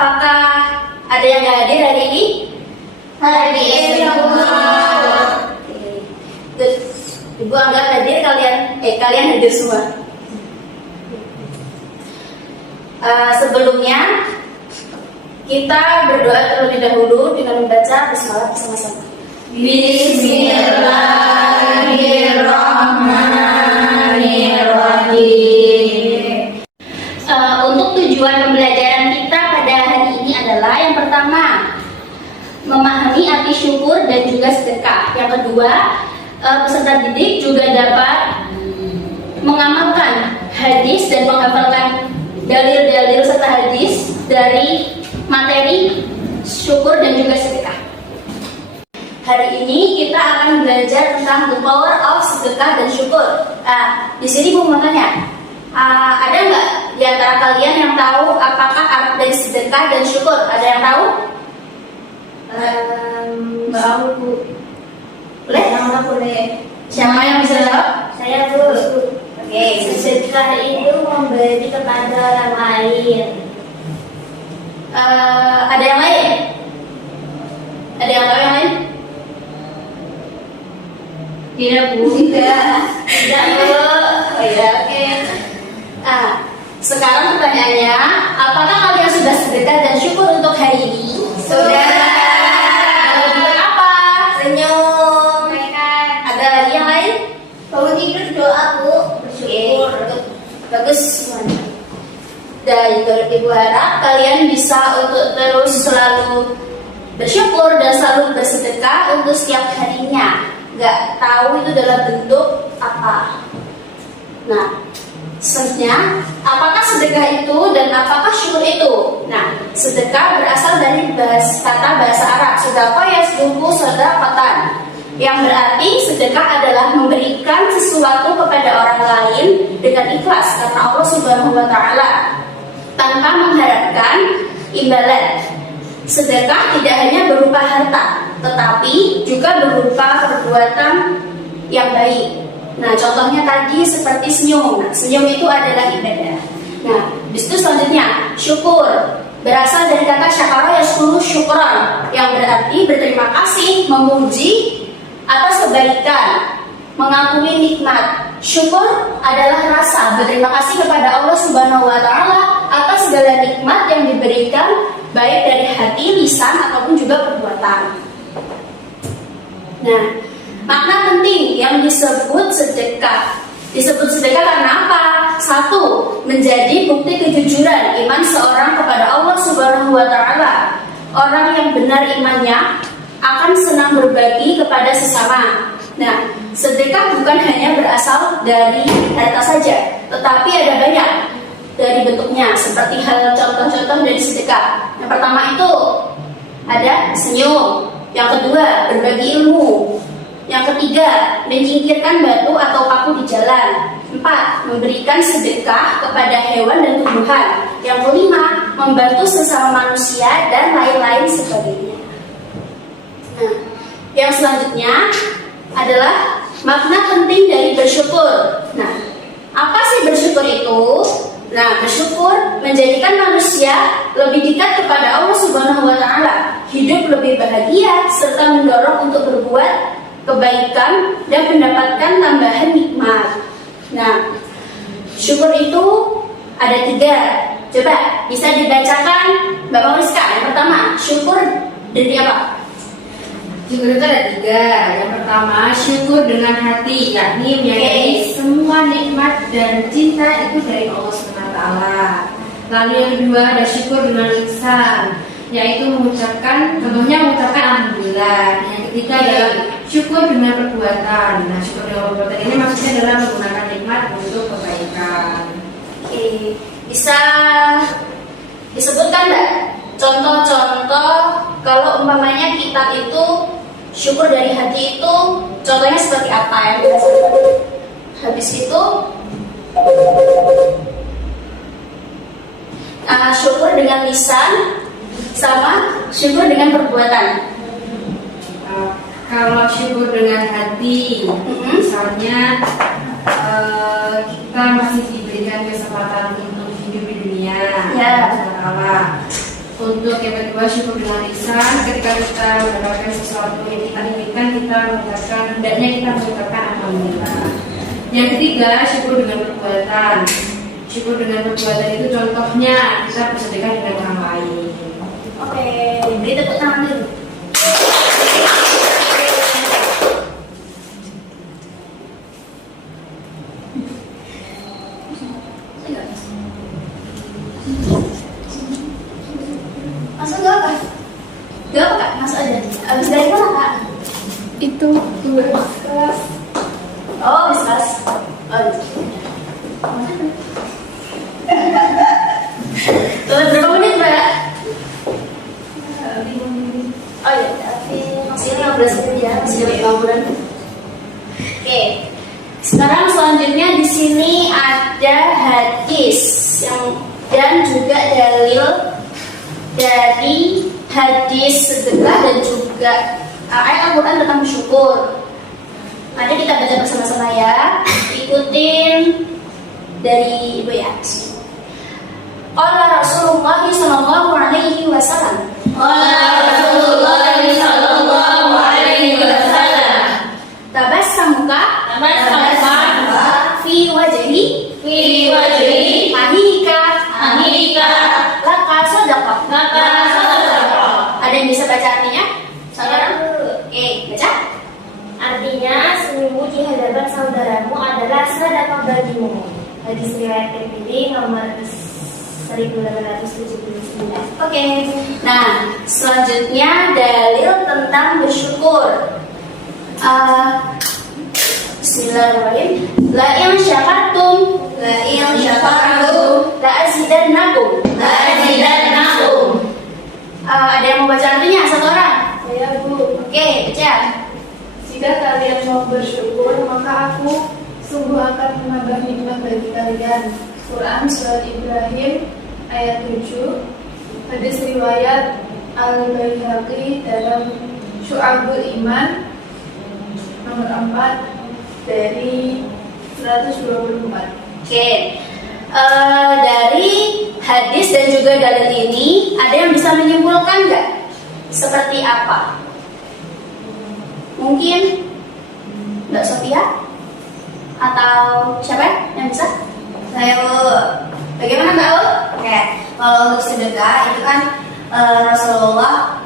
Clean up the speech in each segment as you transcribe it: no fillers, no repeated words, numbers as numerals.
Apakah ada yang nggak hadir hari ini? Hadir semua. Good. Ibu anggap hadir kalian hadir semua. Sebelumnya kita berdoa terlebih dahulu dengan membaca bismillah bersama-sama. Bismillahirrahmanirrahim. Untuk tujuan pembelajaran kita pada hari ini adalah yang pertama, memahami arti syukur dan juga sedekah. Yang kedua, peserta didik juga dapat mengamalkan hadis dan menghafalkan dalil-dalil serta hadis dari materi syukur dan juga sedekah. Hari ini kita akan belajar tentang the power of sedekah dan syukur. Di sini Bu mau tanya, ada nggak di antara kalian yang tahu apakah arti dari sedekah dan syukur? Ada yang tahu? Tahu Bu. Boleh? Siapa yang bisa jawab? Saya Bu. Oke. Sedekah itu memberi kepada orang lain. Ada yang lain? Ada yang tahu yang lain? Tidak Bu. Tidak Bu. Oh ya, oke. Sekarang pertanyaannya, apakah kalian sudah sedekah dan syukur untuk hari ini? Sudah. Untuk apa? Senyum. Ada lagi yang lain? Bangun tidur doa Bu. Bersyukur. Bagus. Dan Ibu harap kalian bisa untuk terus selalu bersyukur dan selalu bersedekah untuk setiap harinya. Nggak tahu itu dalam bentuk apa. Nah, selanjutnya, apakah sedekah itu dan apakah syukur itu? Nah, sedekah berasal dari kata bahasa Arab sedekah yasduqu shadaqatan, yang berarti sedekah adalah memberikan sesuatu kepada orang lain dengan ikhlas karena Allah Subhanahu wa taala tanpa mengharapkan imbalan. Sedekah tidak hanya berupa harta, tetapi juga berupa perbuatan yang baik. Nah, contohnya tadi seperti senyum. Nah, senyum itu adalah ibadah. Nah, itu selanjutnya syukur berasal dari kata syakara yashkuru syukran, yang berarti berterima kasih, memuji atas kebaikan, mengakui nikmat. Syukur adalah rasa berterima kasih kepada Allah Subhanahu wa taala atas segala nikmat yang diberikan, baik dari hati, lisan ataupun juga perbuatan. Nah, makna penting yang disebut sedekah. Disebut sedekah karena apa? Satu, menjadi bukti kejujuran iman seorang kepada Allah Subhanahu wa taala. Orang yang benar imannya akan senang berbagi kepada sesama. Nah, sedekah bukan hanya berasal dari harta saja, tetapi ada banyak dari bentuknya, seperti hal contoh-contoh dari sedekah. Yang pertama itu ada senyum. Yang kedua, berbagi ilmu. Yang ketiga, menyingkirkan batu atau paku di jalan. 4, memberikan sedekah kepada hewan dan tumbuhan. Yang kelima, membantu sesama manusia dan lain-lain sebagainya. Nah, yang selanjutnya adalah makna penting dari bersyukur. Nah, apa sih bersyukur itu? Nah, bersyukur menjadikan manusia lebih dekat kepada Allah Subhanahu wa taala, hidup lebih bahagia serta mendorong untuk berbuat kebaikan dan mendapatkan tambahan nikmat. Nah, syukur itu ada 3. Coba bisa dibacakan Mbak Mariska. Yang pertama, syukur dari apa? Syukur itu ada 3. Yang pertama, syukur dengan hati, yakni menyadari semua nikmat dan cinta itu dari Allah SWT. Lalu yang kedua ada syukur dengan lisan, yaitu contohnya mengucapkan alhamdulillah. Yang ketiga adalah syukur dengan perbuatan. Nah, syukur dengan perbuatan ini maksudnya adalah menggunakan nikmat untuk kebaikan. Oke, bisa disebutkan nggak contoh-contoh kalau umpamanya kita itu syukur dari hati itu contohnya seperti apa yang kita sebutkan? Habis itu syukur dengan lisan sama syukur dengan perbuatan. Kalau syukur dengan hati, misalnya kita masih diberikan kesempatan untuk hidup di dunia, Ya. Untuk yang kedua, syukur dengan lisan. Ketika kita mendapatkan sesuatu yang kita inginkan, kita mengucapkan, hendaknya kita mengucapkan alhamdulillah. Yang ketiga, syukur dengan perbuatan. Syukur dengan perbuatan itu contohnya kita bersedekah dengan orang lain. Oke, beri tepuk tangan dulu. Masuk gak apa? Gak apa kak, masuk aja. Abis dari mana kak? Itu kelas. Oh, habis kelas. Oh, berapa menit mbak? Oh iya, tapi masih 15 menit ya, masih ada 5 bulan. Oke, sekarang selanjutnya di sini ada hadis dan juga dalil dari hadis sedekah dan juga ayat Al-Quran tentang bersyukur. Nanti kita baca bersama-sama ya. Ikutin dari Ibu ya. Qala Rasulullah sallallahu alaihi wasallam. Qala Rasulullah sallallahu alaihi wasallam. Tabassamuka fi wajhi ahika laka sadaqah. Ada yang bisa baca artinya? Saudara? Baca. Artinya, senyummu di hadapan saudaramu adalah sedekah bagimu. Hadis riwayat Tirmidzi nomor 1879. Oke. Nah, selanjutnya dalil tentang bersyukur. Bismillahirrahmanirrahim. La in syakartum la azidannakum. Ada yang mau baca artinya? Satu orang? Saya Bu. Oke, baca. Jika kalian mau bersyukur, maka aku sungguh akan menambah nikmat bagi kalian. Quran Surat Ibrahim ayat 7. Hadis riwayat Al-Baihaqi dalam Syu'abul Iman nomor 4 dari 124. Oke. Dari hadis dan juga dalil ini, ada yang bisa menyimpulkan nggak? Seperti apa? Mungkin Mbak Sophia? Atau siapa yang bisa? Saya Bu. Bagaimana Mbak Ul? Oke, kalau untuk sedekah itu kan Rasulullah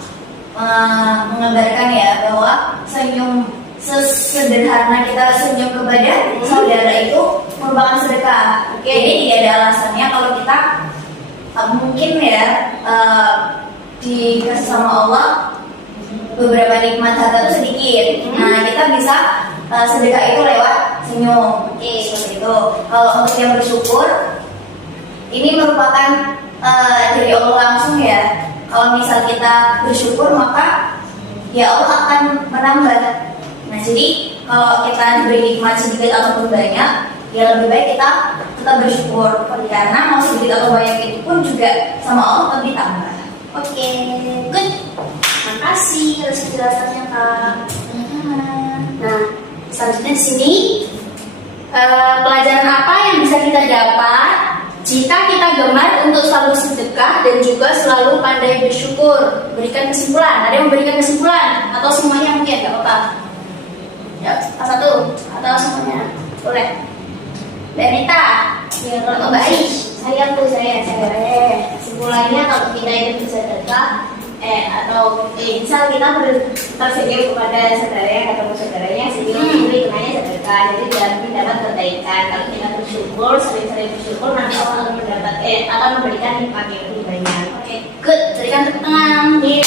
mengabarkan ya bahwa senyum sesederhana kita senyum kepada saudara itu merupakan sedekah. Jadi tidak ada alasannya kalau kita mungkin ya dikasih sama Allah beberapa nikmat harta itu sedikit. Nah, kita bisa sedekah itu lewat senyum. Seperti itu. Kalau untuk yang bersyukur, ini merupakan dari Allah langsung ya. Kalau misal kita bersyukur, maka ya Allah akan menambah. Nah, jadi kalau kita diberi nikmat sedikit ataupun banyak, ya lebih baik kita tetap bersyukur. Karena mau sedikit atau banyak itu pun juga sama Allah tetap ditambah. Oke, good. Makasih atas penjelasannya Kak. Nah, selanjutnya di sini pelajaran apa yang bisa kita dapat jika kita gemar untuk selalu sedekah dan juga selalu pandai bersyukur? Berikan kesimpulan. Ada yang memberikan kesimpulan atau semuanya mungkin nggak apa-apa? Ya, satu atau semuanya boleh. Mbak Rita, Ya, atau Mbak Aish? saya kesimpulannya kalau kita itu bersedekah atau misal kita tersenyum kepada saudaranya atau saudaranya senyum itu hitungannya sedekah, jadi dalam mendapat kebaikan. Kalau kita bersyukur, sering-sering bersyukur, nanti Allah akan akan memberikan nikmat yang lebih banyak. Oke, good. Berikan tepuk tangan. Terima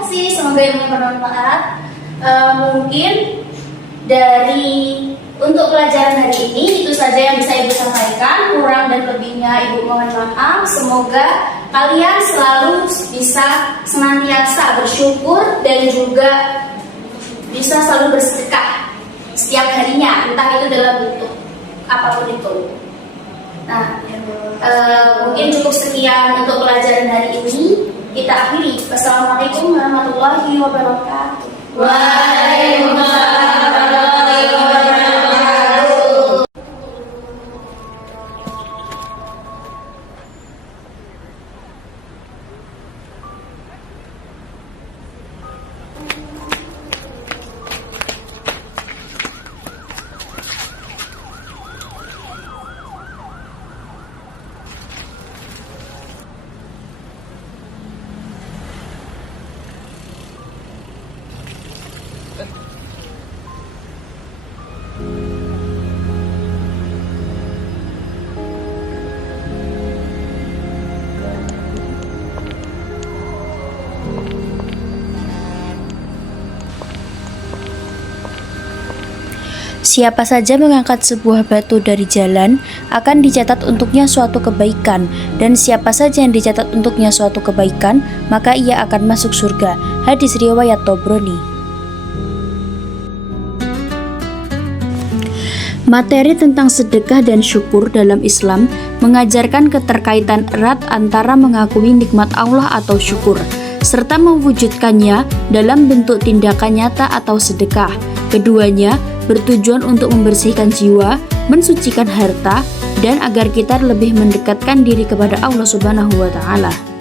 kasih. Semoga ilmunya bermanfaat. Mungkin dari untuk pelajaran hari ini itu saja yang bisa Ibu sampaikan. Kurang dan lebihnya Ibu mohon maaf. Semoga kalian selalu bisa senantiasa bersyukur dan juga bisa selalu bersedekah setiap harinya, entah itu dalam bentuk apapun itu. Nah, mungkin cukup sekian untuk pelajaran hari ini. Kita akhiri. Wassalamualaikum warahmatullahi wabarakatuh. Waalaikumsalam warahmatullahi wabarakatuh. Siapa saja mengangkat sebuah batu dari jalan akan dicatat untuknya suatu kebaikan, dan siapa saja yang dicatat untuknya suatu kebaikan, maka ia akan masuk surga. Hadis riwayat Tobroni. Materi tentang sedekah dan syukur dalam Islam mengajarkan keterkaitan erat antara mengakui nikmat Allah atau syukur, serta mewujudkannya dalam bentuk tindakan nyata atau sedekah. Keduanya bertujuan untuk membersihkan jiwa, mensucikan harta, dan agar kita lebih mendekatkan diri kepada Allah Subhanahu wa Ta'ala.